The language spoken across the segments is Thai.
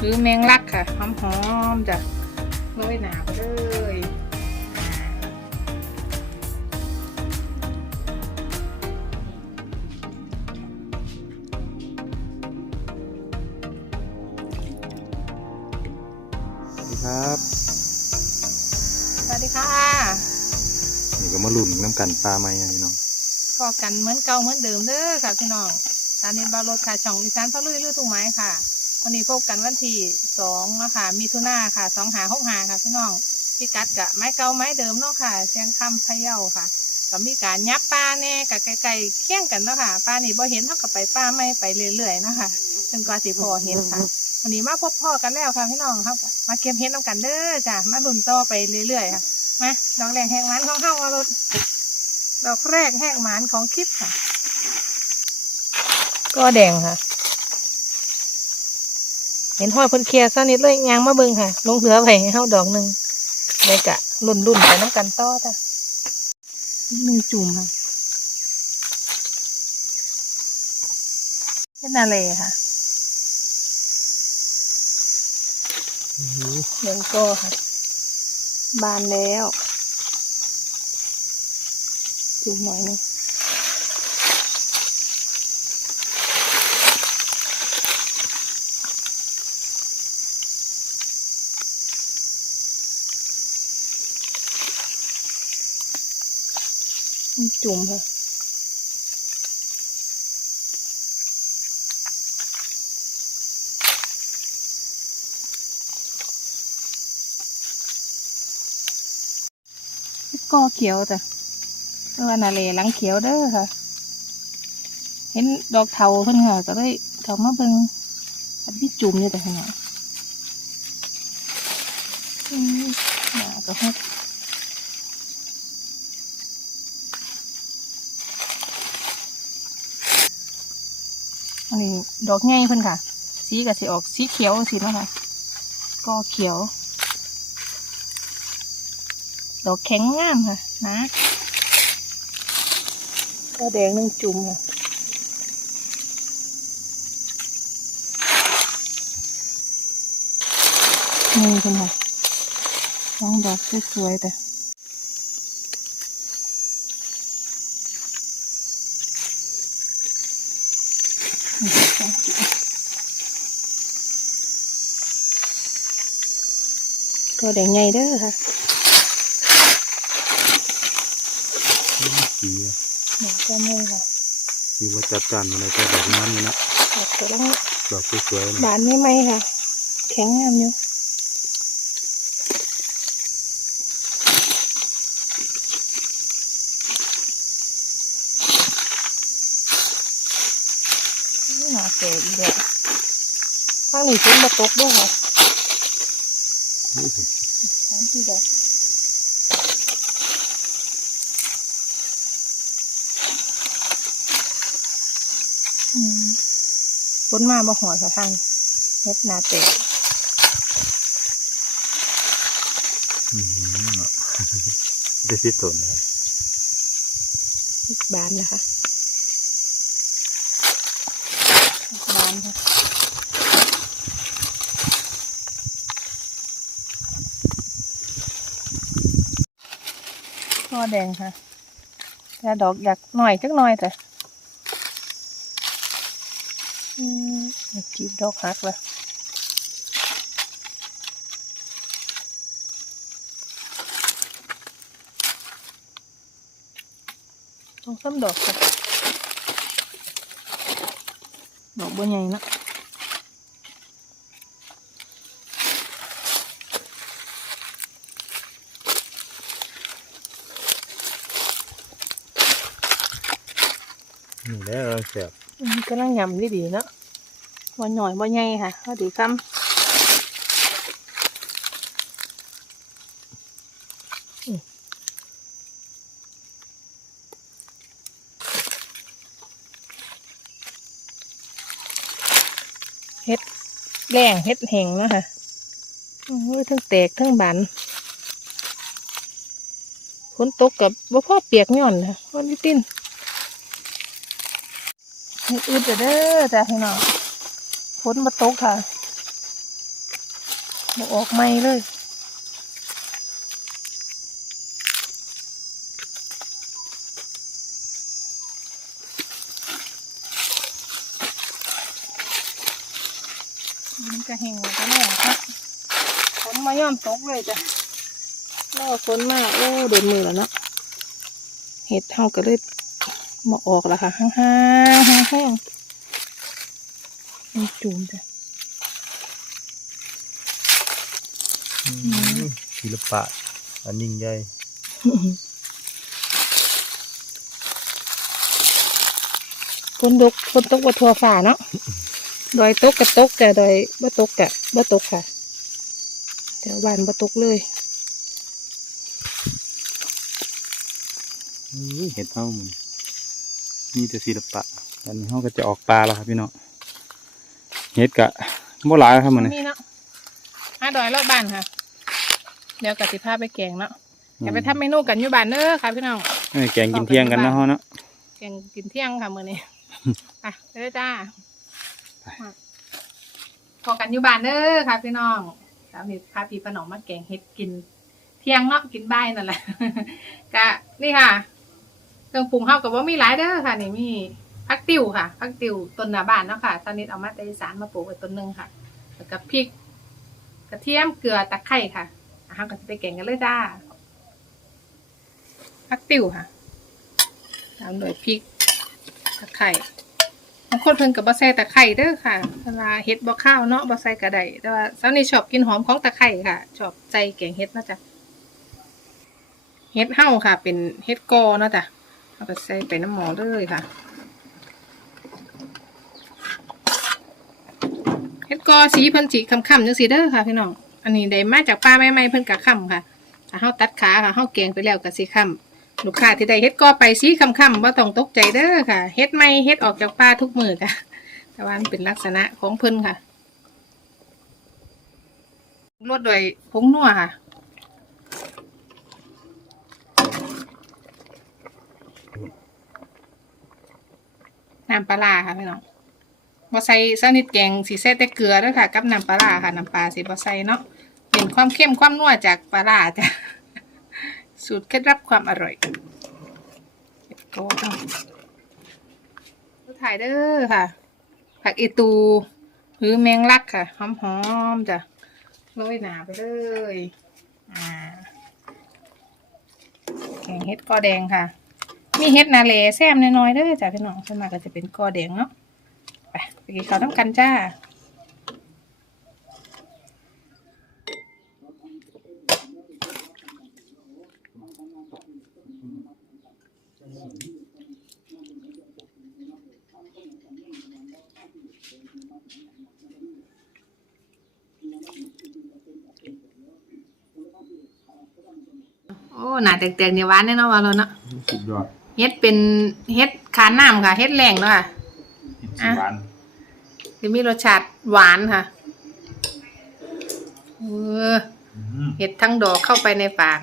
หรือแมงลักค่ะหอมๆจ้ะโรยหนาไปเลยอ่าสวัสดีครับสวัสดีค่ะ นี่ก็มาลุ่นน้ำกันปลาไหมอะพี่น้องพอกันเหมือนเก่าเหมือนเดิมเด้อค่ะพี่น้องตอนนี้บารถค่ะช่องอีสานพะลุยลื่อตุ้งไม้ค่ะ วันนี้พบกันวันที่สองนะคะมิถุนาค่ะสองหาหกหาค่ะพี่น้องพี่กัดกะไม้เก่าไม้เดิมเนาะค่ะเชียงคำพะเยาค่ะก็มีการยับปลาแน่กับไก่ๆเคี่ยงกันเนาะค่ะปลานี่บ่เห็นเท่ากับไปปลาไม่ไปเรื่อยๆนะคะจนกว่าสิพอเห็นค่ะวันนี้มาพบพ่อกันแล้วค่ะพี่น้องครับมาเก็บเห็ดน้ำกันเด้อจ้ะมาดุนต่อไปเรื่อยๆค่ะมาดอกแรงแหกหมานของเฮาเอารถดอกแรกแหกหมานของคลิปค่ะ ก็แดงค่ะ เห็นห้อยเพ้นเคลียร์ซะนิดเลยยางมาเบิ่งค่ะ ลงเหลือไปให้เฮาดอกหนึ่งเลยกะรุ่นรุ่นๆไปน้ำกันต่อจ้ะหนึ่งจุ่มค่ะเป็นอะไรค่ะเดี๋ยวก็ค่ะ บานแล้ว จุ่มหน่อยหนึง จุ่มค่ะก็เขียวจ้ะเออนาเลหลังเขียวเด้อค่ะ เห็นดอกเทาเพิ่นค่ะก็เลยเขามาเบิ่งอันที่จุ่มอยู่แต่ข้างหลังอืมหนาก็ฮกอันนี้ ดอกง่ายเพิ่นค่ะ สีก็สิออกสีเขียวสิเนะค่ะก็เขียว ดอกแข็งงามค่ะ นะก็แดงนึ่งจุ่มค่ะนี่คุณค่ะน้องดอกสวยๆแต่นี่สองจุ่ม ก็แดงใหญ่เด้อค่ะสีอะหนูก็ไม่ค่ะสีว่าจัดจานอะไรก็แบบนั้นอยู่นะดอกกระลังดอกสวยๆนะบานไม่ไหมค่ะ แข็งงามอยู่นี่หนาเก๋อีกแล้วข้างนี้ฝนมาตกด้วยค่ะโอ้โหสามสี่ดอกอืมฝนมาบ่หอยค่ะทางเฮ็ดหนาเตะอื้อหือเนาะได้ที่สนนะครับบานนะคะบานค่ะ อแดงค่ะแต่ดอกอยากหน่อยจักหน่อยแต่อืมอยากจีบดอกหักเลยต้องซ้ำดอกค่ะดอกบัวใหญ่นะ นี่แล้วเราแสบกำลังยำดีดีๆเนาะบ่หน่อยบ่ใหญ่ค่ะพอดีคำเฮ็ดแรงเฮ็ดแห้งเนาะค่ะอือทั้งแตกทั้งบานฝนตกกับบ่พ่อเปียกย่อนค่ะวันนี้ติ้น เฮ็ดอึดเด้อจ้ะพี่น้องฝนมาตกค่ะบออกไม่เลยมันจะแห้งแล้วก็แน่ครับฝนมาย่อมตกเลยจ้ะรอฝนมากโอ้เดินมือแล้วเนาะเห็ดเท่าก็เลย มาออกแล้วค่ะห้างๆแห้งๆมันจุ่มจ้ะศิลปะ อันยิ่งใหญ่ฝนตกฝนตกบ่ทั่วฟ้าเนาะดอยตกกะตกแต่ดอยบ่ตกกะบ่ตกค่ะแถวบ้านบ่ตกเลยอุ้ยเห็ดเท่ามัน มีแต่ศิลปะอันนี้เขาก็จะออกปลาแล้วครับพี่น้องเห็ดกะบ่หลายครับมันมีเนาะหาดอยรอบบ้านค่ะ เดี๋ยวกะสิพาไปแกงเนาะอย่าไปทำเมนูกันอยู่บ้านเด้อค่ะพี่น้องเอ้ยแกงกินเที่ยงกันเนาะเฮาเนาะแกงกินเที่ยงค่ะมื้อนี้ไปเด้อจ้าพอกันอยู่บ้านเด้อค่ะพี่น้องสามีพาพี่ปานอมมาแกงเฮ็ดกิน เที่ยงเนาะกินบ่ายนั่นแหละกะนี่ค่ะ เครื่องปรุงเฮากับว่ามีหลายเด้อค่ะ นี่มีผักติ๋วค่ะผักติ๋วต้นหน้าบ้านเนาะค่ะตอนนี้เอามาแต่อีสานมาปลูกไว้ต้นหนึงค่ะแล้วก็พริก กระเทียมเกลือตะไคร้ค่ะอาหารก็จะไปแกงกันเลยจ้าผักติ๋วค่ะตามด้วยพริกตะไคร้บางคนเพิ่นกับบ่ใส่ตะไคร้เด้อค่ะเวลาเฮ็ดบ่ข้าวเนาะบ่ใส่กระไดแต่ว่าสาวนี่ชอบกินหอมของตะไคร้ค่ะ ชอบใจแกงเฮ็ดนาะจ้ะเฮ็ดเฮาค่ะ เป็นเฮ็ดกอเนาะจ้ะ เอาไปใส่ไปน้ำหมอเลยค่ะเฮ็ดกอสีเพิ่นสีคำๆจังซี่เด้อค่ะพี่น้อง อันนี้ได้มาจากป้าใหม่ๆเพิ่นกะค่ำค่ะถ้าเฮาตัดขาค่ะเฮาแกงไปแล้วก็สิค่ำลูกค้าที่ได้เฮ็ดกอไปสีคำ่ำๆบ่ต้องตกใจเด้อค่ะ เฮ็ดใหม่เฮ็ดออกจากป้าทุกมือจ้ะแต่ว่ามันเป็นลักษณะของเพิ่นค่ะรสโดวยผงนัวค่ะ น้ำปลาค่ะพี่น้องบ่ใส่สนิดแกงสีใส่แต่เกลือด้วยค่ะ กับน้ำปลาค่ะน้ำปลาสีบ่ใส่เนาะเป็นความเข้มความนัวจากปลาจ้ะสูตรเคล็ดลับความอร่อยเห็ดโก้เนาะสุดท้ายเด้อค่ะ ผักอีตู หรือแมงลักค่ะหอมๆจ้ะโรยหนาไปเลยอ่าแกงเห็ดกอแดงค่ะ มีเห็ดนาเลแซมน้อยๆเด้อจ้ะพี่น้องส่วนมากก็จะเป็นกอแดงเนาะไปไปกินข้าวน้ำกันจ้าโอ้ หนาแตกๆเนี่ยหวานแน่นอนว่าเราเนาะ สุดยอด เฮ็ดเป็นเฮ็ดคานน้ำค่ะเฮ็ดแรงเนาะค่ะ เห็ดสีหวานจะมีรสชาติหวานค่ะเอออืมเห็ดทั้งดอกเข้าไปในปาก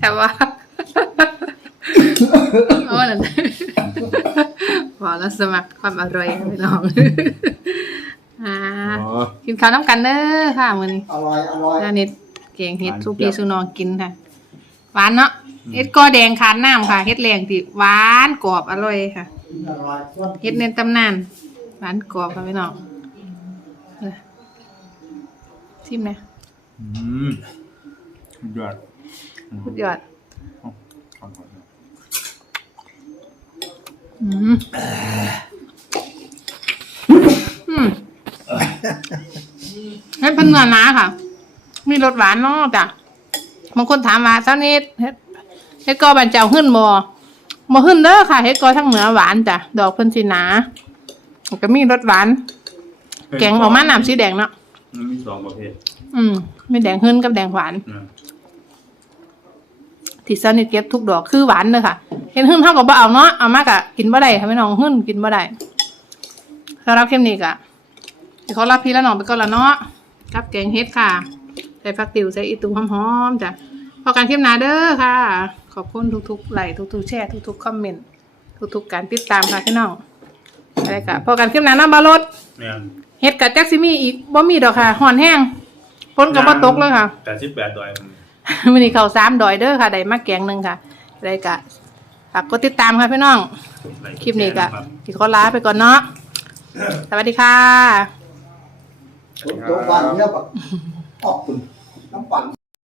แต่ว่า โอ้นั่นบอกแล้วสมัครความอร่อยค่ะพี่น้องอ่าอ๋อ กินข้าวน้ำกันเด้อค่ะมื้อนี้อร่อย อร่อย อันนี้เก่งเฮ็ดหวานสุเจี๊พียบสุนองกินค่ะ หวานเนาะอืม เฮ็ดก็แดงคานน้ำค่ะเฮ็ดแรงที่หวานกรอบอร่อยค่ะอร่อยส่วนเฮ็ดเน้นตำนานหวานกรอบค่ะพี่น้องเออชิมนะอืมสุดยอดสุดยอดขอบคุณอืมอืมเฮ็ดเพิ่นเนื้อหนาค่ะ มีรสหวานเนาะจ้ะบางคนถามว่าซานิดเฮ็ด เฮ็ดกอบันเจ้าหึ่นบ่บ่หึ่นเด้อค่ะเฮ็ดกอทั้งเหนือหวานจ้ะดอกเพิ่นสิหนาแล้วก็มีรสหวาน แกงออกมาน้ำสีแดงเนาะมันมีสองประเภท อืมมีแดงหึ่นกับแดงหวานนะที่ซานิดเก็บทุกดอกคือหวานเลยค่ะ เห็นหึ่นเท่ากับบ่เอาเนาะเอามากะกินบ่ได้ค่ะพี่น้องหึ่นกินบ่ได้สำหรับเข้มนี่กะสิขอรับพี่และน้องไปก่อนละเนาะกับแกงเฮ็ดค่ะ ใส่ผักติ๋วใส่อีตูหอมๆจ้ะพอการเข้มหนาเด้อค่ะ ขอบคุณทุกๆไลค์ทุกๆแชร์ทุกๆคอมเมนต์ทุกๆการติดตามค่ะพี่น้องอะไรกะพอการเข้มหนาน้ำบารถเนี่ยเฮ็ดกับแจ็คซิมีอีกบ่มีดอกค่ะห่อนแห้งฝนก็บ่ตกเลยค่ะ แปดสิบแปดดอยมันมื้อนี้เข้าสามดอยเด้อค่ะได้มาแกงหนึงค่ะได้กะฝากกดติดตามค่ะพี่น้อง คลิปนี้ก็สิขอลาไปก่อนเนาะ สวัสดีค่ะ Tốt, tốt, bạn nhé, bạn. Ọc, nó ปั่น